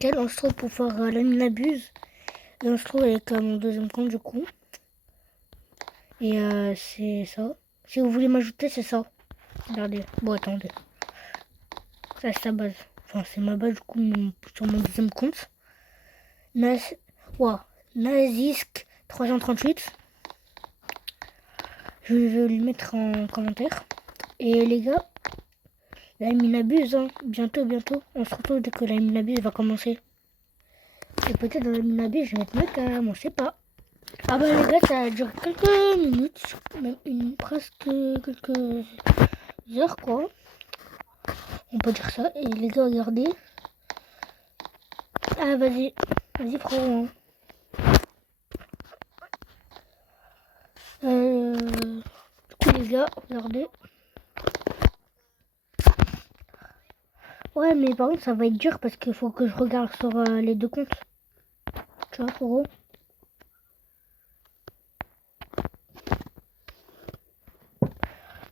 On se trouve pour faire la mine abuse. Et on se trouve avec mon deuxième compte du coup. Et c'est ça. Si vous voulez m'ajouter, c'est ça. Regardez. Bon, attendez. Ça, c'est sa base. Enfin, c'est ma base du coup sur mon deuxième compte. Nazisk 338. Je vais le mettre en commentaire. Et les gars, la mine abuse, hein. Bientôt. On se retrouve dès que la mine abuse va commencer. Et peut-être dans la mine abuse, je vais mettre ma cam, on sait pas. Ah bah les gars, ça a duré quelques minutes, même presque quelques heures quoi. On peut dire ça. Et les gars, regardez. Ah vas-y frérot. Hein. Du coup les gars, regardez. Ouais mais par contre ça va être dur parce qu'il faut que je regarde sur les deux comptes. Tu vois frérot.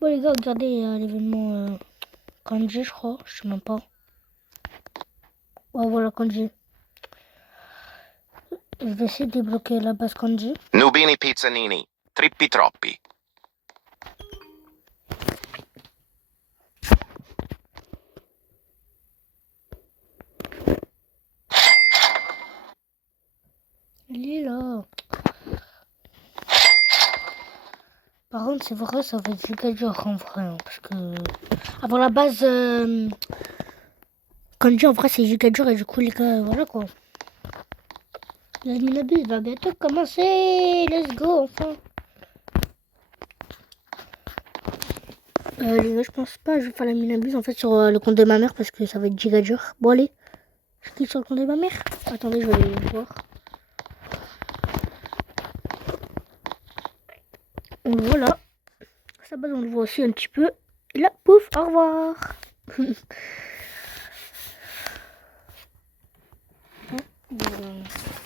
Bon les gars, regardez l'événement Kanji je crois, je sais même pas. Ouais voilà Kanji. Je vais essayer de débloquer la base Kanji. Nubini Pizzanini, trippi troppi. Il est là. Par contre, c'est vrai, ça va être giga dur en vrai. Hein, parce que. Avant la base. Kanji en vrai, c'est giga dur. Et du coup, les gars, voilà quoi. La Minabus va bientôt commencer. Let's go, enfin. Les gars, je pense pas. Je vais faire la Minabus en fait sur le compte de ma mère. Parce que ça va être giga dur. Bon, allez. Je clique sur le compte de ma mère. Attendez, je vais aller voir. On le voit là. Sa base, on le voit aussi un petit peu. Et là, pouf, au revoir.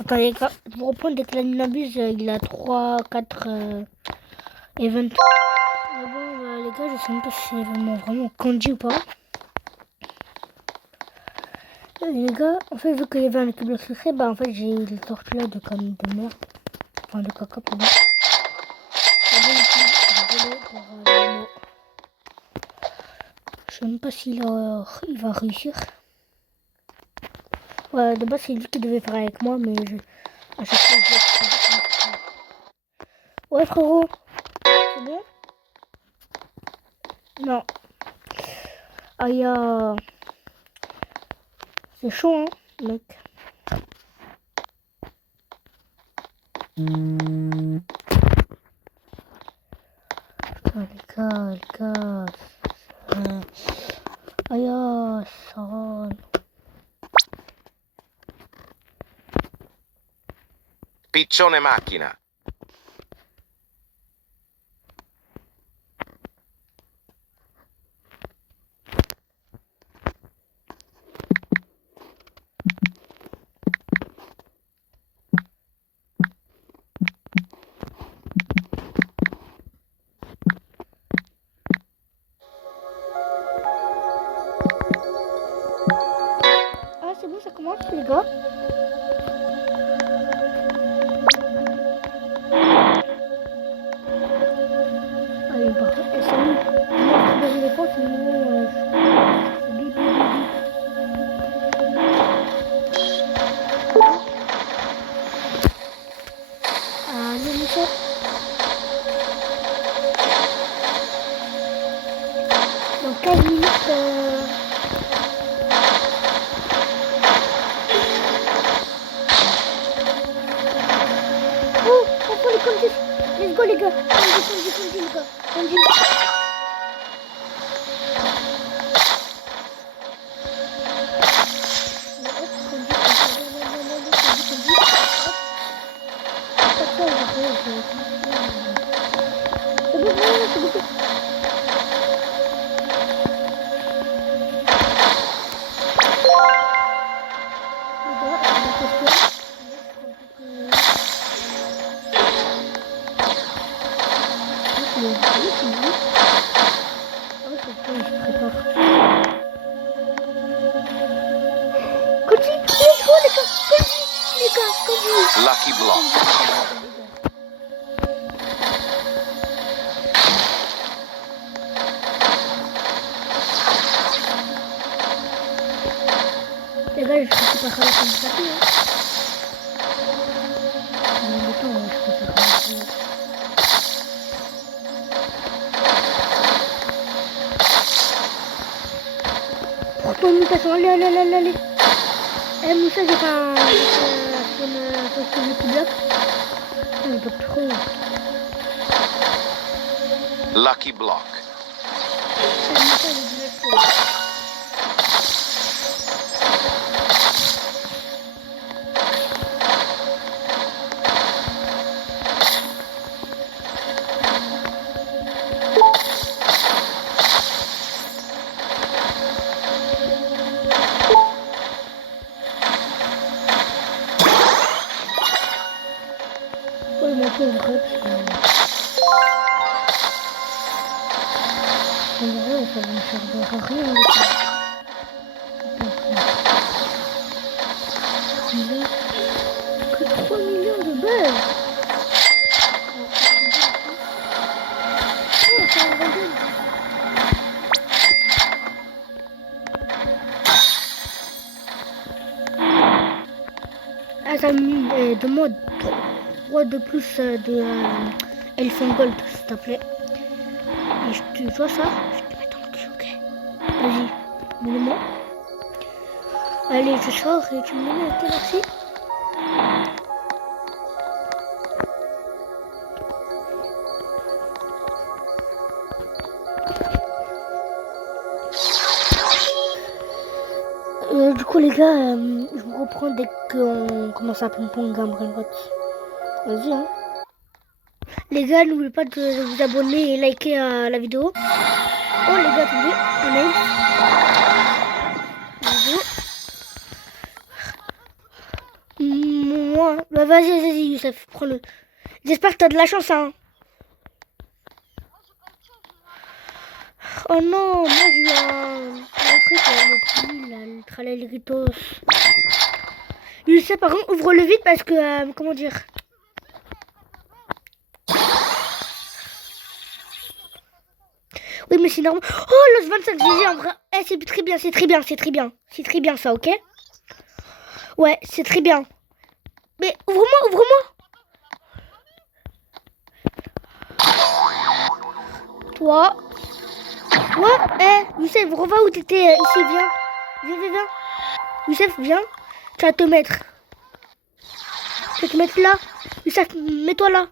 Attendez, les gars, je vous reprends dès que la Minabus, il a 3-4 events. Mais bon, les gars, je sais même pas si c'est vraiment Kanji ou pas. Les gars, en fait, vu qu'il y avait un équipe secret, bah en fait, j'ai eu les tortues là de merde. Enfin, de caca, pardon. Je sais même pas s'il il va réussir. Ouais, de base, c'est lui qui devait faire avec moi, mais à chaque fois, ouais, frérot. C'est bon? Non. Aïe, c'est chaud, hein, mec. Putain, les gars. Aïe, ça râle. Piccione macchina. Ah, c'est bon, ça commence, les gars. Allez, parfait. Et salut. Moi, je vais les potes, sinon, bip, bip, bip, bip. Allez, Michel. Dans 15 minutes, Oh, on peut les conduire. Let's go, les gars. Conduis, les gars. Conduis. Conduis. Lucky block. Les gars, je peux pas faire la candidature. Mais mettons, je peux faire la Prends-toi une mutation, allez. Eh Moussa, j'ai pas le petit bloc. Je bloque trop. Lucky block. Moussa, j'ai bloqué. Ouais, mon pauvre, en vrai, ça va me faire rien avec ça. Il a que 3 millions de balles. Oh, c'est un vendeur. Ah, ça me demande 3 de plus de Elephant Gold, s'il te plaît. Et tu vois ça? Je te mets dans le cul, ok? Vas-y, mets-le-moi. Allez, je sors et tu me le mets, ok, merci. Du coup, les gars, je vous reprends dès qu'on commence à ping-pong à Brainrot. Vas-y, hein. Les gars, n'oubliez pas de vous abonner et liker la vidéo. Oh, les gars, attendez, on a une. Moi, bah vas-y, Youssef, prends-le. J'espère que t'as de la chance, hein. Oh non, moi j'ai eu un truc, là, le petit, là, le tralalitos. Youssef, par contre, ouvre-le vite parce que, comment dire. Oui, mais c'est normal. Oh, l'os 25 GG, en vrai. Eh, c'est très bien, c'est très bien, c'est très bien. C'est très bien, ça, ok? Ouais, c'est très bien. Mais ouvre-moi. Toi, Youssef, revois où t'étais ici, viens. Youssef, viens. Tu vas te mettre. Tu vas te mettre là. Youssef, mets-toi là.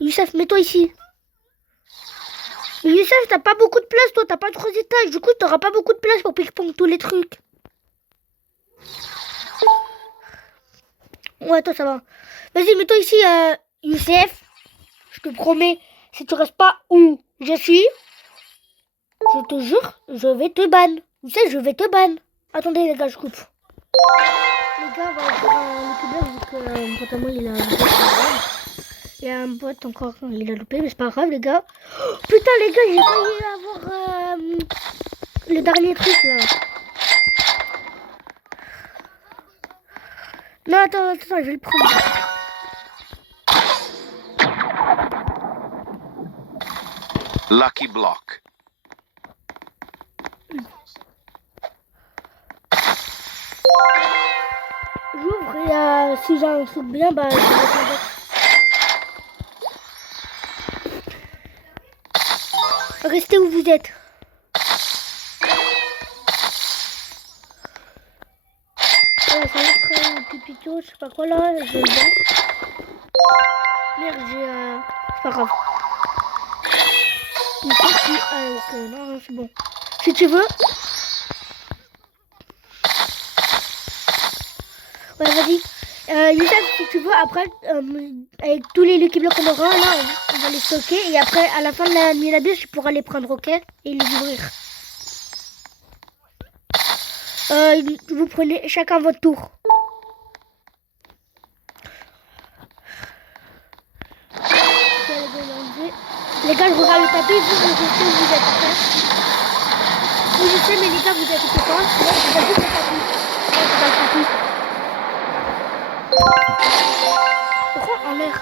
Youssef, mets-toi ici. Mais Youssef, t'as pas beaucoup de place, toi, t'as pas 3 étages. Du coup, t'auras pas beaucoup de place pour ping-pong tous les trucs. Ouais, toi, ça va. Vas-y, mets-toi ici, Youssef. Je te promets, si tu restes pas où je suis, je te jure, je vais te ban. Youssef, je vais te ban. Attendez, les gars, je coupe. Les gars, on va faire un youtubeur vu que mon pote à moi, il a loupé. Il y a un pote encore, il a loupé, mais c'est pas grave, les gars. Oh, putain, les gars, j'ai failli avoir le dernier truc, là. Non, attends, je vais le prendre. Lucky block. J'ouvre et si j'ai un truc bien, bah je vais le prendre. Restez où vous êtes. Ouais, ça va être un pipito, je sais pas quoi là, je vais le voir. Merde, c'est pas grave. Il faut que... Ah ok, non, c'est bon. Si tu veux... Ouais, vas-y. Youssef, si tu veux, après, avec tous les Lucky Blocks qu'on aura, là, on va les stocker. Et après, à la fin de la nuit tu pourras les prendre, ok? Et les ouvrir. Vous prenez chacun votre tour. Les gars, je regarde le tapis, vous restez où vous êtes, ok? Oui, je sais, mais les gars, vous inquiétez pas. Là, je regarde juste le tapis. Là, je regarde le tapis. en l'air.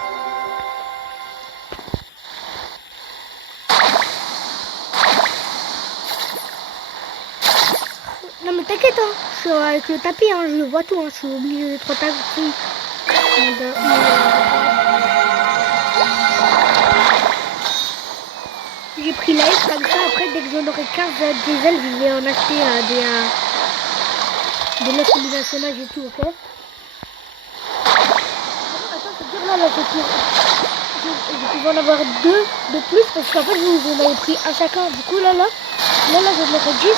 Non mais t'inquiète, hein. Je suis avec le tapis, hein. Je vois tout, hein. Je suis au milieu des 3 tapis. J'ai pris l'air comme ça. Après, dès que j'en aurai 15 des ailes, je vais en acheter des lots combinationnages et tout, ok? Attends, c'est dur là, c'est pour... Je pouvais en avoir 2 de plus parce qu'en fait, vous en avez pris un chacun. Du coup, là, j'en aurai 10. Et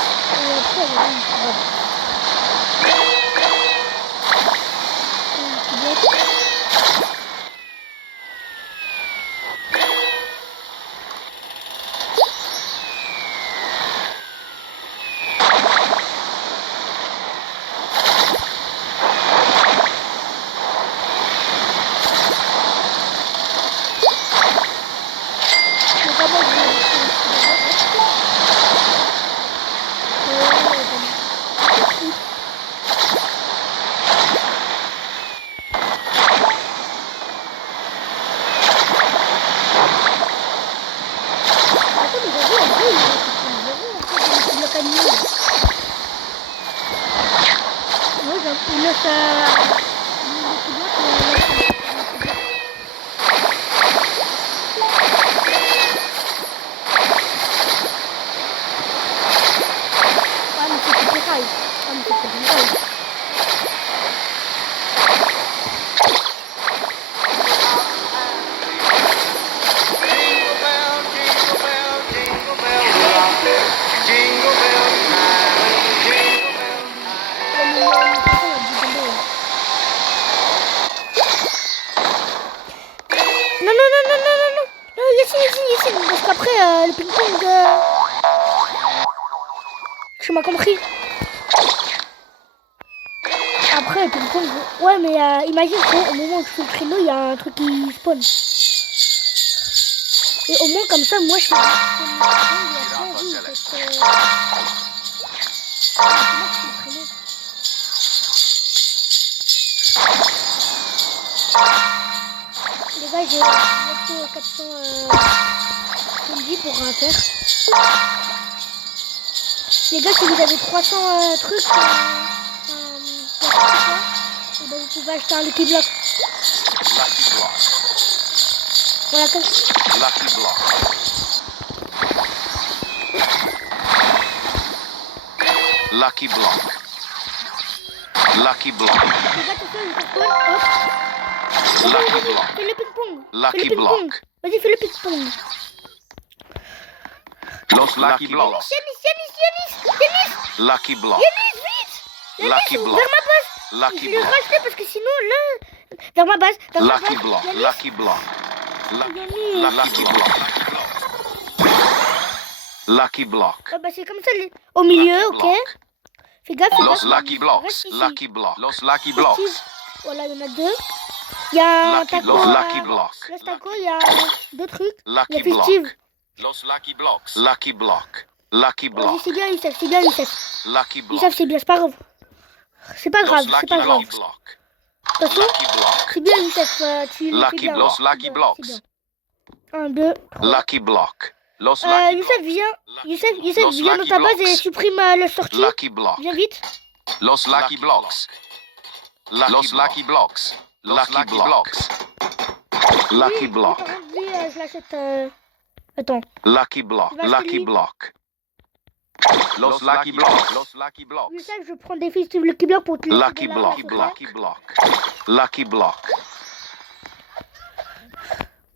après, parce qu'après, le ping-pong... Tu m'as compris? Après, le ping-pong... Ouais, mais imagine qu'au moment où je fais le traîneau, il y a un truc qui spawn. Et au moins, comme ça, moi, je fais le les gars, j'ai bientôt 400 PNJ pour rien faire. Les gars, si vous avez 300 trucs, vous pouvez acheter un Lucky Block. Voilà, comme ça. Lucky Block. Lucky Block. Lucky Block. Les gars, tout ça, je fais quoi? Hop. Lucky Block. Fais le ping-pong. Lucky Block. Vas-y, fais le ping-pong. Los Lucky Blocks. Yanis, Lucky Block. Yanis, vite. Yanis, Lucky vers Block. ma base. Lucky Je vais le Block. racheter parce que sinon, là... Vers ma base. Lucky Block. Yanis. Lucky Block. Yanis. Lucky Block. Lucky Block. Ah bah c'est comme ça, au milieu, Lucky ok. Block. Fais gaffe. Los Lucky Blocks. Reste ici. Lucky Block. Los Lucky Steve. Blocks. Voilà, il y en a 2. Il y a un Lucky taco. Los Lucky Blocks. Le taco, il y a 2 trucs. Il y Lucky a Festive. Block. Los Lucky Blocks. Lucky Block. Lucky Vas-y, Block. c'est bien, Youssef, c'est bien, Youssef. Lucky Block. Youssef, c'est bien, c'est pas grave. C'est pas grave, Los c'est Lucky pas grave. Block. De toute façon, Lucky Block. c'est bien, Youssef, tu le fais Lucky bien. Los C'est Lucky bien, Blocks. c'est bien. 1, 2, 3. Lucky Block. Los Lucky Youssef, viens. Youssef, Los viens dans Lucky ta base Blocks. et supprime le sortie. Lucky Block. Viens vite. Los Lucky Blocks. Los Lucky Blocks. Lucky Blocks. Lucky Oui, Block. par contre, lui, je l'achète. Attends. Lucky Block. Tu vas acheter Lucky lui. Block. Los Lucky Blocks. Los Lucky Blocks. Youssef, je prends des Festive Lucky Block pour te laisser Lucky de Block. l'argent, ok? Lucky Block. Lucky Block.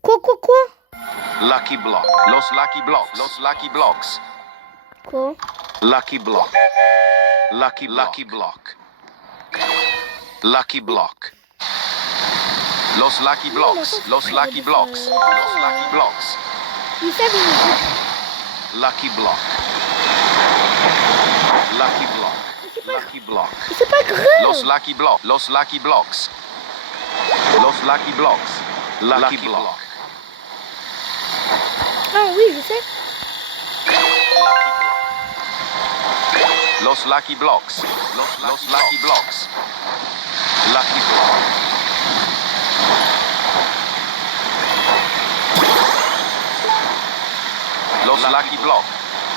Quoi? Lucky Block. Los Lucky Blocks. Los Lucky Blocks. Quoi? Lucky Block. Lucky Block. Lucky Block. Los Lucky Blocks. Los Lucky Blocks. Los Lucky Blocks. Youssef, il me dit. Lucky Block. Lucky Block. C'est pas, Lucky Block. c'est pas Los grave. Lucky Blocks. Los Lucky Blocks. Los Lucky Blocks. Lucky Block. Ah oui, je sais. Los Lucky Blocks. Los Lucky Blocks. Lucky Block.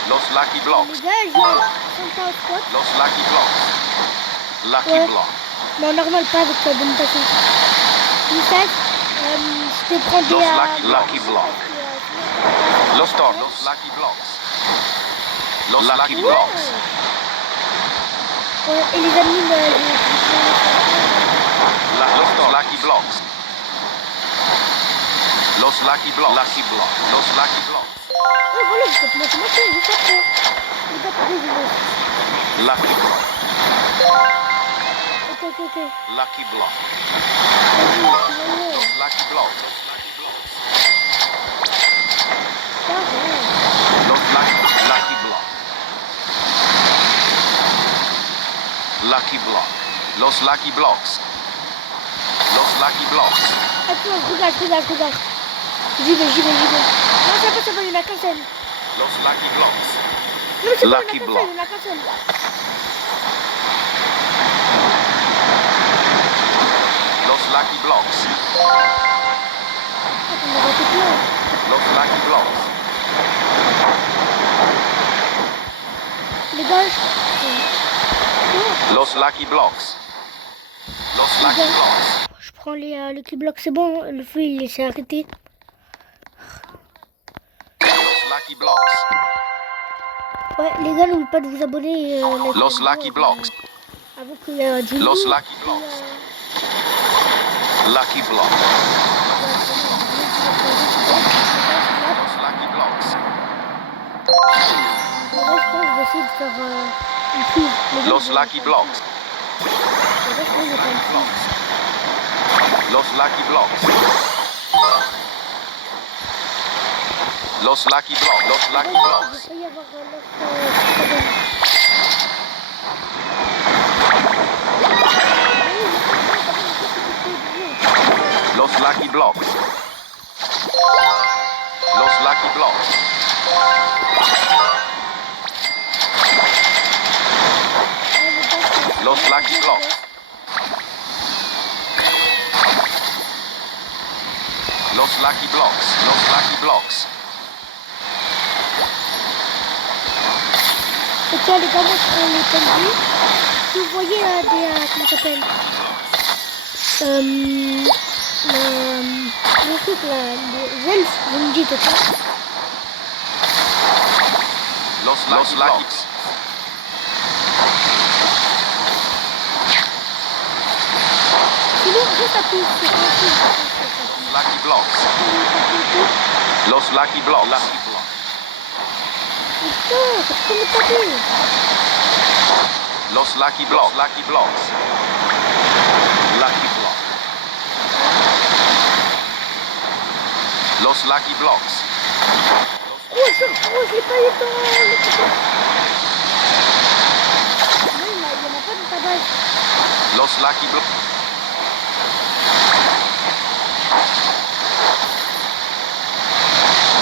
Los Lucky Les Blocks. gars, je viens de un spot. Los Lucky Blocks. Lucky Ouais. Block. Non, normal, pas avec ta bonne passion. Youssef, je te prends des... Los Lucky Block. Los Lucky Blocks. Los Lucky Blocks. Ouais, et les amis, Los Lucky Blocks. Los Lucky Blocks. Lucky Block. Los Lucky Blocks. oh, voilà, vous faites mathématiques, juste après. Les gars, pourquoi vous voulez Lucky Block. Ok. Lucky Block. Vas-y, Los Lucky Blocks. Los Lucky Block. Lucky Block. Los Lucky Blocks. Los Lucky Blocks. Attends, regarde. J'y vais. Non, ça va, il y en a qu'un seul. Los Lucky Blocks. Non, c'est pas, Lucky il y en Block. a qu'un seul. Los Lucky Blocks. On a raté plein. Los Lucky Blocks. Les gars, Los Lucky Blocks. Los Lucky Blocks. je prends les Lucky Blocks, c'est bon, le feu il s'est arrêté. Los Lucky Blocks. Ouais, les gars, n'oubliez pas de vous abonner. Et, Los Lucky Blocks. Avant que Jingle, Los Lucky Blocks. Lucky Blocks. Los Lucky Blocks. je pense que je vais essayer de faire une prise. Los Lucky Blocks. Los Lucky Blocks. Los Lucky Blocks. Los Lucky Blocks. Il va y avoir Los Lucky Blocks. Los Lucky Blocks. Los Lucky Blocks. Los Lucky Blocks. Los Lucky Blocks. Et tiens, les gars, moi, je prends les pendules. Si vous voyez comment ça s'appelle le truc là, les elfes, vous me dites, ok? Los Lucky Blocks. Sinon, juste appuyer sur Lucky Blocks. Los Lucky Blocks. Lucky Blocks. Putain, c'est comme le taper. Los Lucky Blocks. Lucky Blocks. Lucky Blocks. Los Lucky Blocks. Oh, je l'ai pas eu dans le taper. Non, il n'y en a pas dans ta base. Los Lucky Blocks.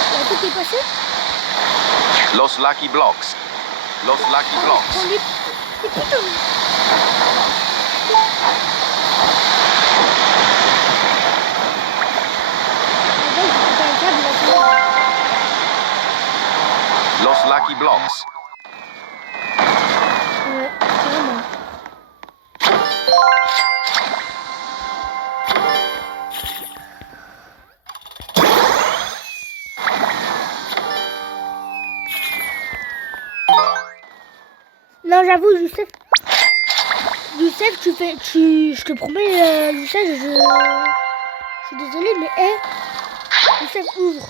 Il y a tout qui est passé. Los Lucky Blocks. Los Lucky Blocks. On lui... Et putain. Los Lucky Blocks. Ouais, carrément. Non, j'avoue, Youssef, je te promets, Youssef, je suis désolée, mais Youssef, ouvre.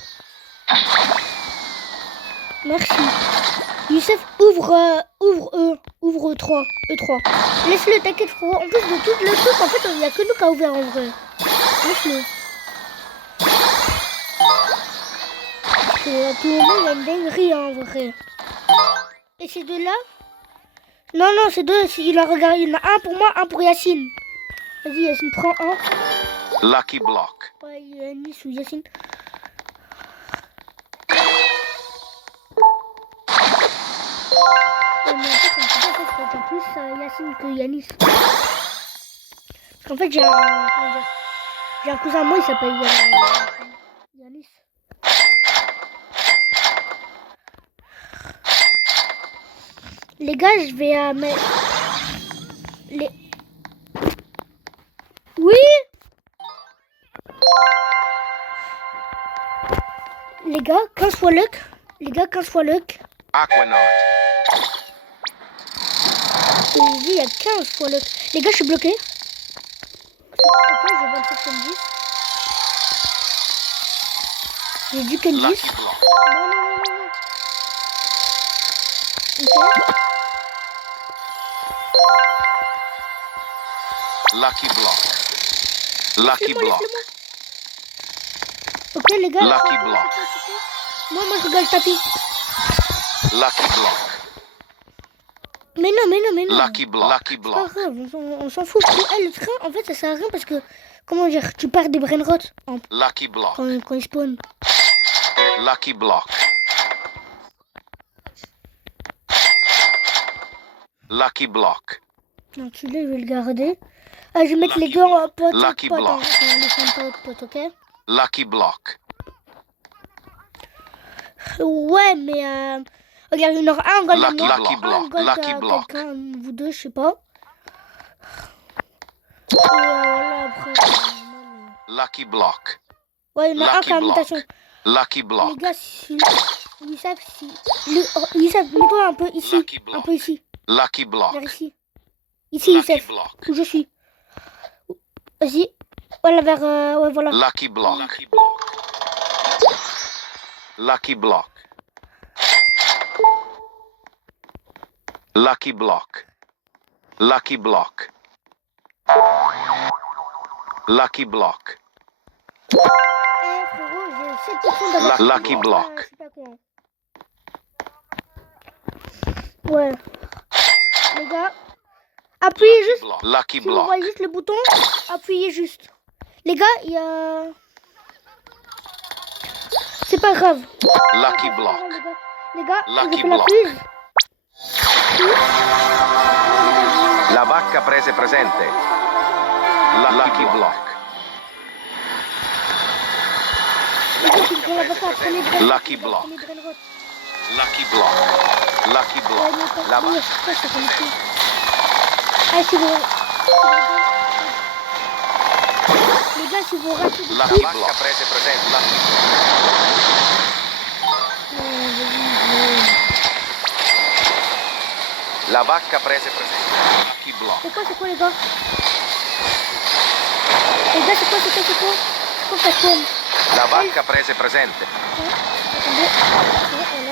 Merci. Youssef, ouvre E3. Laisse-le, t'inquiète, frérot. En plus de tout le truc, en fait, il n'y a que nous qui a ouvert en vrai. Laisse-le. Parce que tout le monde, il y a une dinguerie en vrai. Et ces deux-là? Non, c'est deux. Il y en a un pour moi, un pour Yacine. Vas-y, Yacine, prends un. Lucky Block. Ouais, Yanis ou Yacine. Mais en fait, on peut pas faire ça. Plus Yacine que Yanis. Parce qu'en fait, j'ai un cousin à moi, il s'appelle Yanis. Les gars, je vais mettre... Les... Oui. Les gars, 15 fois luck. Les gars, 15 fois luck. Aquanaut. J'ai dit, il y a 15 fois luck. Les gars, je suis bloqué. Ok, j'ai 27 candies. J'ai du candies. Lucky block. Non, non, non, non, non. Ok. Lucky block. Lucky Laissez-moi, block. laissez-moi. Ok, les gars. Lucky c'est quoi, block. c'est quoi, c'est quoi? Moi, je regarde le tapis. Lucky block. Mais non, mais non, mais non. Lucky block. Lucky C'est pas block. grave, on s'en fout. Le train, en fait, ça sert à rien parce que, comment dire, tu perds des brain rot Lucky block. quand ils spawnent. Lucky block. Lucky block. Donc celui-là, je vais le garder. Ah, je vais mettre les gars en pote. Lucky pote, block. hein, les sympas pote, ok? Lucky block. Ouais, mais regarde, il y en aura un gold à Lucky moi, block. un gold Lucky à block. quelqu'un, vous deux, je sais pas. Et voilà, après... Lucky block. Ouais, il y en a un Lucky qui a block. mutation. Lucky Les block. gars, si... Youssef, si... Youssef, mets-toi un peu ici. Lucky Un block. peu ici. Lucky block. Vers ici. Ici, Lucky Youssef. block. Où je suis. Vas-y. Voilà, vers... ouais, voilà. Lucky block. Lucky block. Lucky block. Lucky block. Lucky block. Lucky block. Eh, frérot, j'ai 7% d'avoir... Lucky Ouais, block. je sais pas quoi. Ouais. Les gars, appuyez juste. Lucky Si vous block. voyez juste le bouton, appuyez juste. Les gars, il y a... C'est pas grave. Lucky block. Les gars, Lucky je fais la block. fuse. La vacca prese presente. Lucky block. Lucky block. Lucky block. Lucky block. La vacca. Ah, si vous... Les gars, si vous ratez des La trucs... vacca prese presente. Lucky La vacca prese presente. Lucky block. C'est quoi les gars? Les gars, c'est quoi Pourquoi ça tourne? La vacca prese presente. Attendez.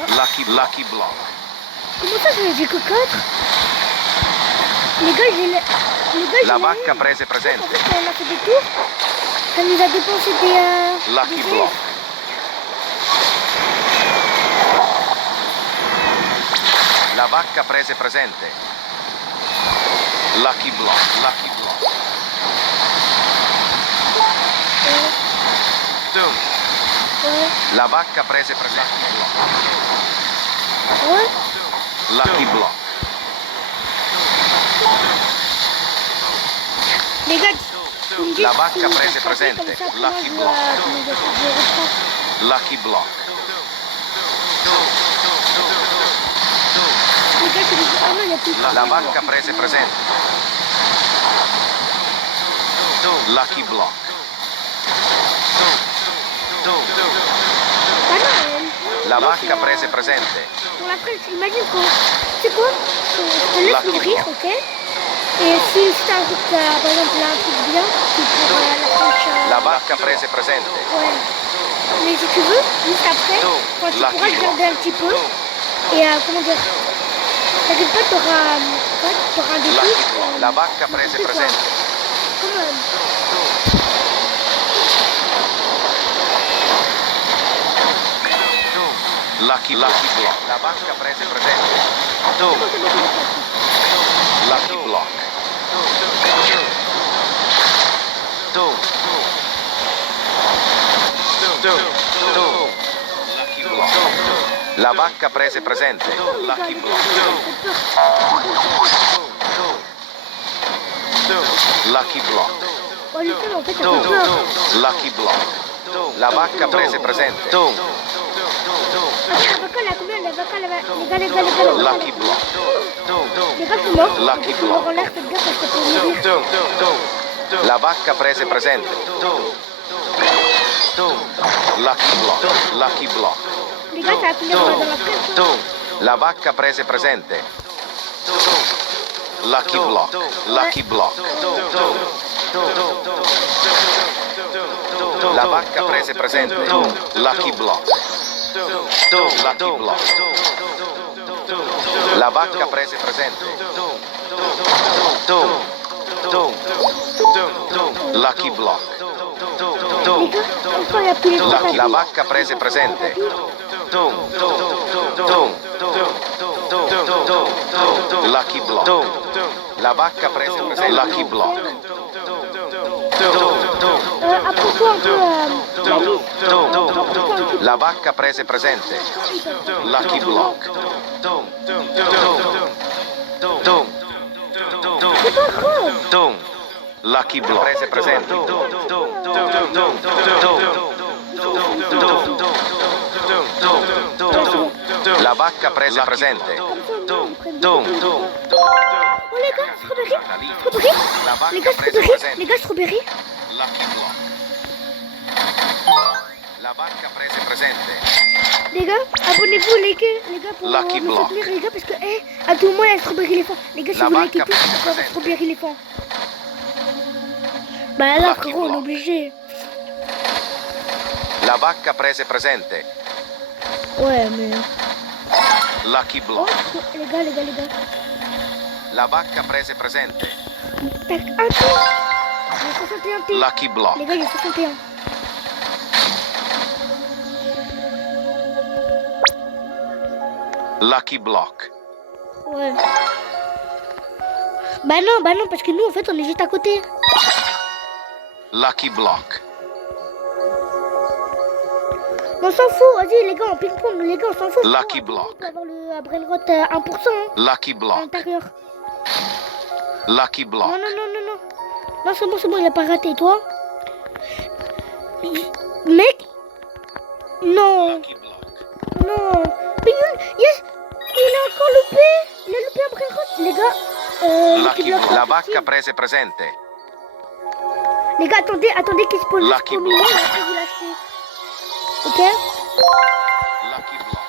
Voilà. Lucky block. Comment ça, j'ai que 4? Les gars, j'ai La eu. vacca prese En presente. fait, quand on a fait des tours, ça nous a dépensé des... Lucky des block. La vacca prese presente. Lucky block. Lucky block. Tum. La vacca prese presente. Ouais. Lucky block. Les gars, vous me dites La si vacca vous prese faites presente. comme ça, Lucky moi, Lucky block. Les gars, je vous dis, ah non, il y a plus de La vacca prese presente. Lucky block. Ah non, La vacca prese presente. pour la presse, imagine qu'on... C'est quoi? On laisse Lucky l'ouvrir, block. ok? Et si t'as un truc, par exemple, là, un truc bien, tu pour la planche... La vacca prese presente. Ouais. Mais si tu veux, juste après, quand tu pourras le garder un petit peu, et comment dire, t'inquiète pas, t'auras un défi. Lucky block. La vacca prese presente. Comme... Lucky block. La vacca prese presente. Lucky block. Lucky block. La vacca prese presente. Lucky block. Lucky block. Oh, justement, en fait, ça fait peur. Lucky block. La vacca prese presente. vaca, elle a combien? La vaca, les gars. Lucky block. Les gars, sont morts. Lucky Ils sont morts en l'air, faites gaffe parce que ça peut mourir. La vacca prese presente. Lucky block. Lucky block. Les gars, ça a combien dans la presse? La vacca prese presente. Lucky block. Lucky block. La vacca prese presente. Lucky block. Lucky block. La vacca prese presente. Lucky block. Les gars, enfin, il y a plus les trois tapis. La vacca prese presente. Lucky block. La vacca prese presente. Lucky block. Apprends-toi un peu la liste. La vacca prese presente. Lucky block. C'est pas grave. Lucky block. Prese presente. La vacca prese presente. Oh les gars, strawberry. Les gars, strawberry. Lucky block. La vacca prese presente. Les gars, abonnez-vous les gars pour Lucky me block. soutenir les gars parce que à tout moment il y a strawberry éléphant. Les gars, si La vous likez vacca tout, c'est presente. pas strawberry éléphant. Bah là Lucky frérot, on est block. obligé. La vacca prese presente. Ouais mais... Lucky Oh block. les gars. La vacca prese presente. Tac, un tour. J'ai 61 T. Lucky block. Les gars, j'ai 61. Lucky block. Ouais. Bah non, parce que nous en fait on est juste à côté. Lucky block. On s'en fout, vas-y les gars, en ping-pong, les gars, on s'en fout. Lucky On block. va avoir le Brainrot 1% hein, Lucky à block. l'intérieur. Lucky block. Non. Non, c'est bon, il a pas raté, toi. Mec. Non. Lucky block. Non. Mais yes. Il a encore loupé. Il a loupé un Brainrot. Les gars. Lucky Lucky Block, block. La pas vacca possible. prese presente. Les gars, attendez qu'il se pose Lucky jusqu'au milieu Block. et après vous l'achetez. Ok. Lucky block.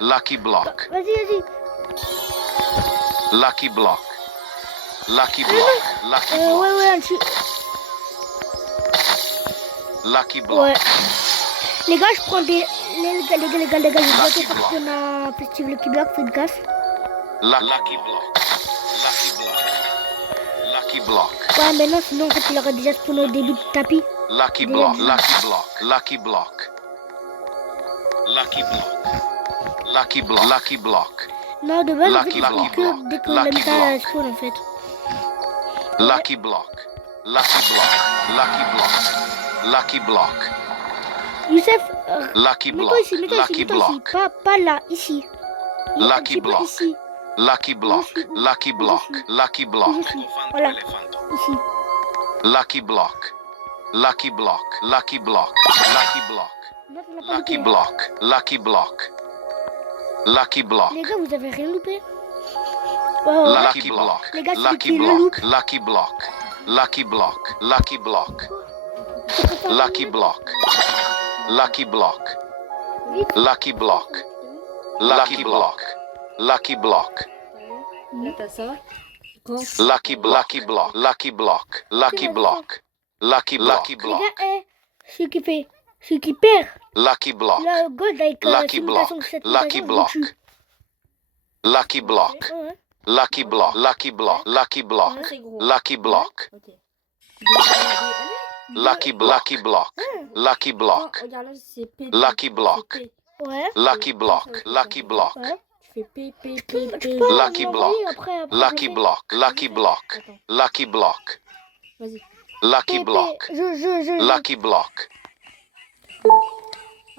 Lucky block. Vas-y. Lucky block. Lucky block. Lucky block. Ouais, un petit... Lucky block. Ouais. Les gars, je prends des... Les gars, j'ai bientôt Lucky parti dans un festival Lucky Block, faites gaffe. Lucky block. Lucky block. Lucky block. Ouais, mais non, sinon, en fait, il aurait déjà spawné au début du tapis. Lucky block. Lucky block. Lucky block. Lucky block. Lucky block. Lucky block. Non, de base, en fait, Lucky il faut Block. que dès qu'on Lucky aime ça, Block. spawn, en fait. Lucky block. Lucky block. Lucky block. Lucky block. Youssef, Lucky block. mets-toi ici, Lucky block. Pas là, ici. Un Lucky petit peu Block. Ici, Lucky block. Je suis- Lucky block. je suis- Lucky block. ici. Voilà, ici. Lucky block. Lucky block. Lucky block. Lucky block. Non, tu n'as pas Lucky loupé. block. Lucky block. Lucky block. Les gars, vous avez rien loupé. Ouais. Lucky block. Les gars, c'est Lucky qui le block. loupe. Lucky block. Lucky block. Lucky block. Tu préfères Lucky le block. Lucky block. Vite. Lucky block. Lucky block. Lucky block. Là, t'as ça. Quand Lucky block. Lucky block. Lucky block. Lucky block. Lucky block. Les gars, celui qui perd, Lucky block. le gold avec Lucky block. simulation de cette Lucky mutation, block. je le tue. Lucky block. Ouais. Lucky block. Lucky block. Lucky block. c'est gros. Lucky block. Ok. Lucky block. Lucky block. Lucky block. Regarde là, c'est P. Lucky block. C'est P. Ouais. Lucky block. Lucky block. Ouais. Tu fais P, P, Tu P, peux P. Lucky l'envoyer block. après Lucky le block. Lucky block. Attends, Lucky block. vas-y. Lucky P, block. Je. Lucky block.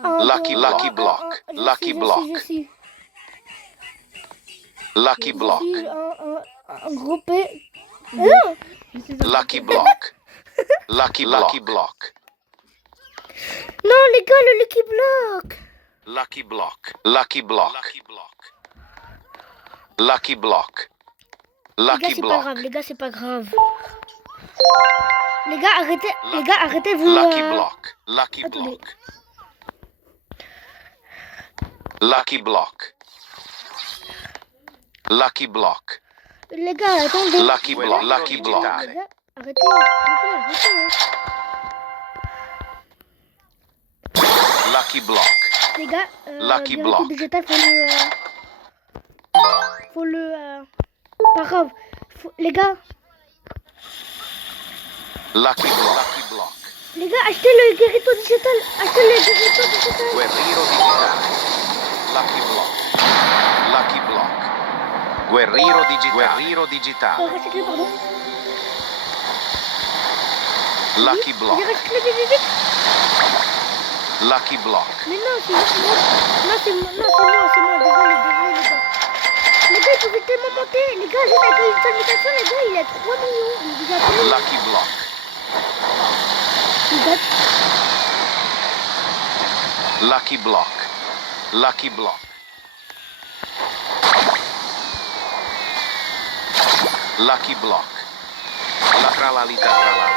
Un, Lucky deux, Lucky un, block. un, je Lucky suis, block. Je suis. Lucky Je block. suis un gros P. Lucky block. Lucky block. Non, les gars, le Lucky Block. Lucky block. Lucky block. Lucky block. Les gars, Lucky c'est pas block. grave. Les gars, c'est pas grave. Les gars, arrêtez. Les gars, arrêtez vous. Lucky block. Lucky Attendez. block. Lucky block. Lucky block. Les gars, attendez. Lucky block. Lucky block. Les gars, arrêtez. Arrêtez. Lucky block. Les gars, Lucky le block. coup digital, faut le. Pas grave. Les gars, Lucky block. Lucky block. les gars, achetez le guérito digital. Achetez le guérito digital. Guerriero digitale. Lucky block. Lucky block. Guerriero digitale. Rachetez-le, pardon. Lucky block. J'ai racheté le vite. Lucky block. Mais non, c'est juste moi. Non, c'est moi. Désolé, les gars. Les gars, ils pouvaient tellement monter. Les gars, juste avec une seule mutation, les gars, il a 3 millions. Il vous a combien? Lucky block. Les gars, Lucky block. Lucky block. Lucky block. La tralalita tralala.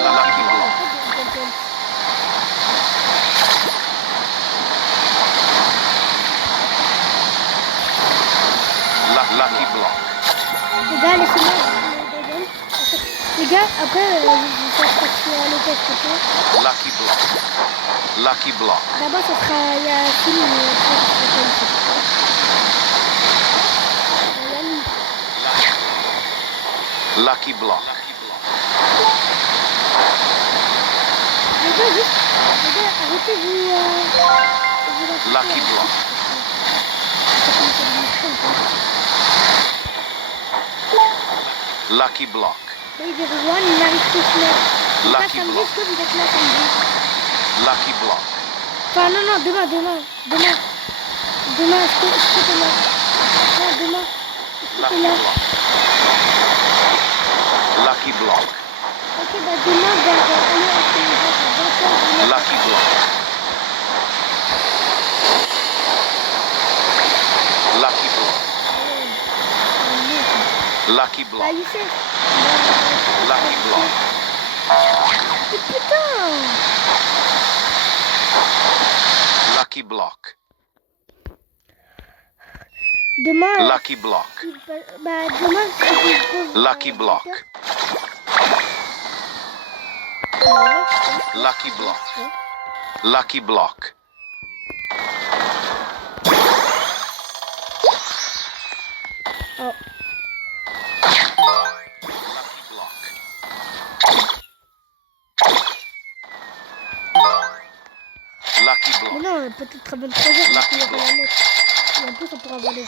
Lucky block. Lucky block. les gars, laissez-moi. Les gars, après, je vais faire partir à l'hôtel, ok? Lucky block. Lucky block. D'abord, ça sera Yacine, mais après, ça sera Yannick. Lucky block. Les gars, juste, les gars, arrêtez de vous Lucky block. Lucky block. Baby Rowan, Merry Christmas. Les gars, Lucky samedi, block. est-ce que vous êtes là samedi? Lucky block. Enfin, non, demain. Demain, est-ce que t'es là? Non, demain. Est-ce que t'es Lucky là? block. Lucky block. Ok, bah demain, vers allez, à 20h, Lucky block. Lucky block. Lucky Bah, block. Youssef. Lucky block. Mais putain! Lucky block. Demain. Lucky block. Bah, demain, c'est Lucky block. Lucky block. Lucky block. Oh. Lucky block. Lucky Mais block. non, peut-être avant 3 heures, parce qu'il y aura la note. Et en plus, on pourra avoir les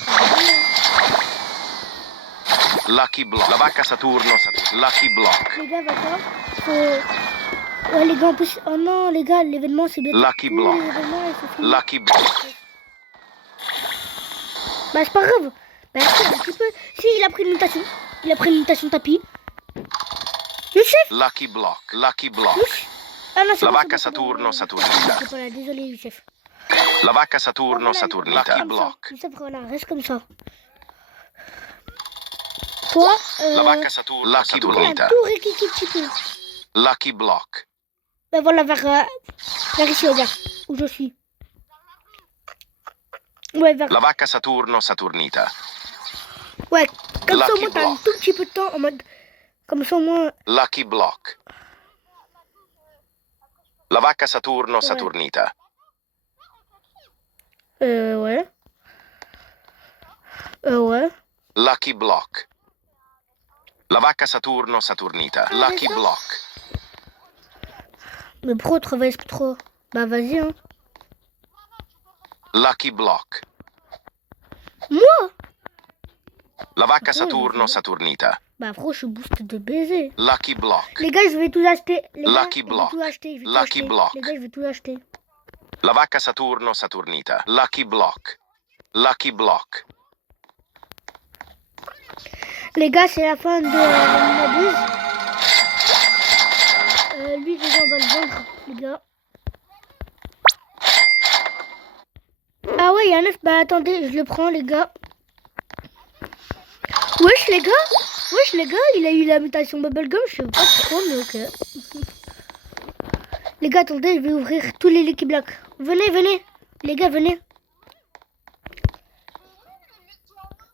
Lucky block. La vacca Saturno. Lucky block. Les gars, d'accord. Ouais, les gars, en plus. Oh non, les gars, l'événement, c'est bientôt. Lucky Tous block. les événements, ils sont finis. Lucky block. Bah, c'est pas grave. Bah, si, un petit peu. Si, il a pris une mutation. Il a pris une mutation tapis. Youssef. Lucky block. Lucky block. Youssef. Ah non, c'est La bon, vacca c'est bon, Saturno, c'est bon. Saturnita. C'est pas là, désolé, Youssef. La vacca Saturno, Saturnita. Comme ça. Youssef, voilà, reste comme ça. Toi, La vacca Saturno, voilà, Saturnita. tout réquiquer un petit peu. Lucky block. Ben voilà, vers ici, regarde, où je suis. Ouais, vers... La vacca Saturno, Saturnita. Ouais, comme ça au Lucky moins t'as un block. tout petit peu de temps en mode... Comme ça au moins... Lucky block. La vacca Saturno, Saturnita. Ouais. Ouais. Lucky block. La vacca Saturno, Saturnita. Lucky ça? block. Mais pourquoi on travaille trop? Bah vas-y, hein. Lucky block. Moi? La vacca Ouais, Saturno, ouais. Saturnita. Bah frérot, je suis boost de baiser. Lucky block. Les gars, je vais tout acheter. Les gars, Lucky je vais block. tout acheter. Je vais tout Lucky acheter. block. Les gars, je vais tout acheter. La vacca Saturno, Saturnita. Lucky block. Lucky block. Les gars, c'est la fin de Minabuse. Lui, les gars, on va le vendre, les gars. Ah ouais, il y a un œuf. Bah attendez, je le prends, les gars. Wesh, les gars. Wesh, les gars, il a eu la mutation Bubblegum. Je sais pas trop, mais ok. Les gars, attendez, je vais ouvrir tous les Lucky Blocks. Venez, venez. Les gars, venez.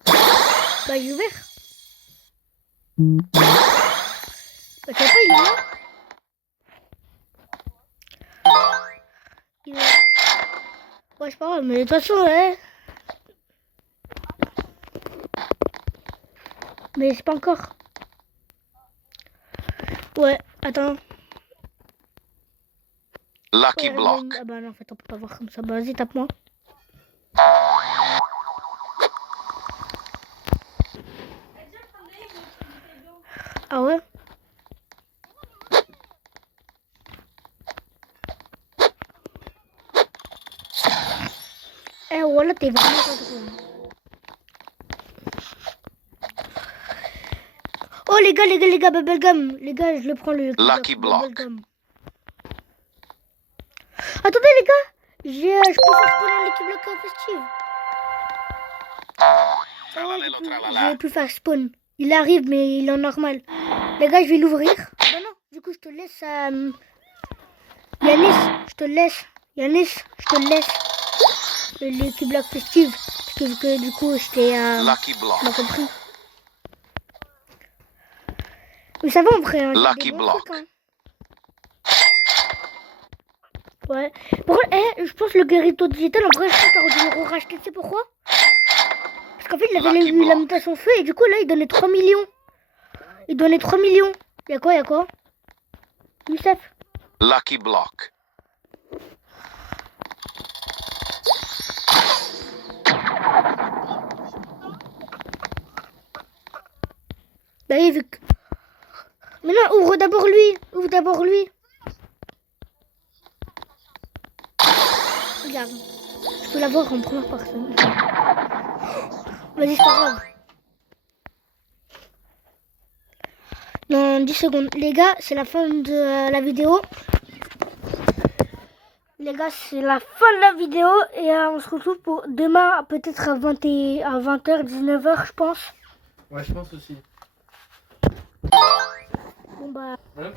Bah, j'ai ouvert. Bah, tu vois pas, il est là. Il est... Ouais, c'est pas grave, mais de toute façon, ouais. Mais c'est pas encore. Ouais, attends. Lucky Ouais, block. Ah bah non, en fait, on peut pas voir comme ça. Bah, vas-y, tape-moi. Ah ouais? Eh, voilà, t'es vraiment pas drôle. Oh, les gars, Bubblegum. Les gars, je le prends, le Lucky block. Bubblegum. Attendez, les gars. Je peux faire spawner l'équipe bloc festive. Tralalelo, Je tralala. vais plus faire spawn. Il arrive, mais il est en normal. Les gars, je vais l'ouvrir. Bah non, du coup, je te laisse. Yanis, je te laisse. Yanis, je te laisse. L'équipe bloc festive. Parce que du coup, j'étais. Lucky block. T'as compris. Mais ça va en vrai. Hein, j'ai Lucky des bons block. trucs, hein. Ouais. Par contre, je pense que le guérito digital, en vrai, je pense que t'aurais dû le racheter. Tu sais pourquoi? Parce qu'en fait, il avait Lucky eu la block. mutation feu et du coup, là, il donnait 3 millions. Il donnait 3 millions. Y'a quoi? Youssef? Lucky block. Bah, oui, vu que... Mais non, ouvre d'abord lui. Regarde. Je peux l'avoir en première personne. Vas-y, c'est pas grave. Dans 10 secondes. Les gars, c'est la fin de la vidéo. Les gars, c'est la fin de la vidéo. Et on se retrouve pour demain, peut-être à 20h, 19h, je pense. Ouais, je pense aussi. Bon bah... Ouais.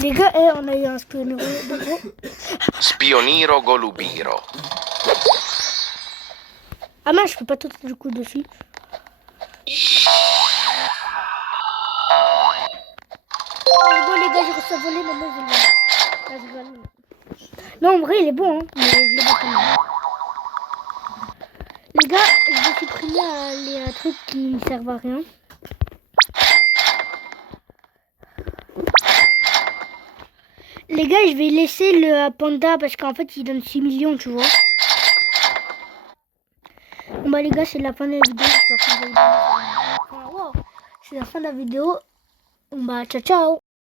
Les gars, on a eu un spionneau de gros. Spioniro golubiro. Ah mince, je peux pas tout du coup dessus. Bon les gars, j'ai réussi à voler, maintenant je vais le voler. Ah, je vole. Non, en vrai, il est bon, hein, mais je l'ai pas quand même. Les gars, je vais supprimer les trucs qui ne servent à rien. Les gars, je vais laisser le panda parce qu'en fait, il donne 6 millions, tu vois. Bon bah les gars, c'est la fin de la vidéo. J'espère que vous avez aimé. Enfin, wow. C'est la fin de la vidéo. Bon bah, ciao ciao.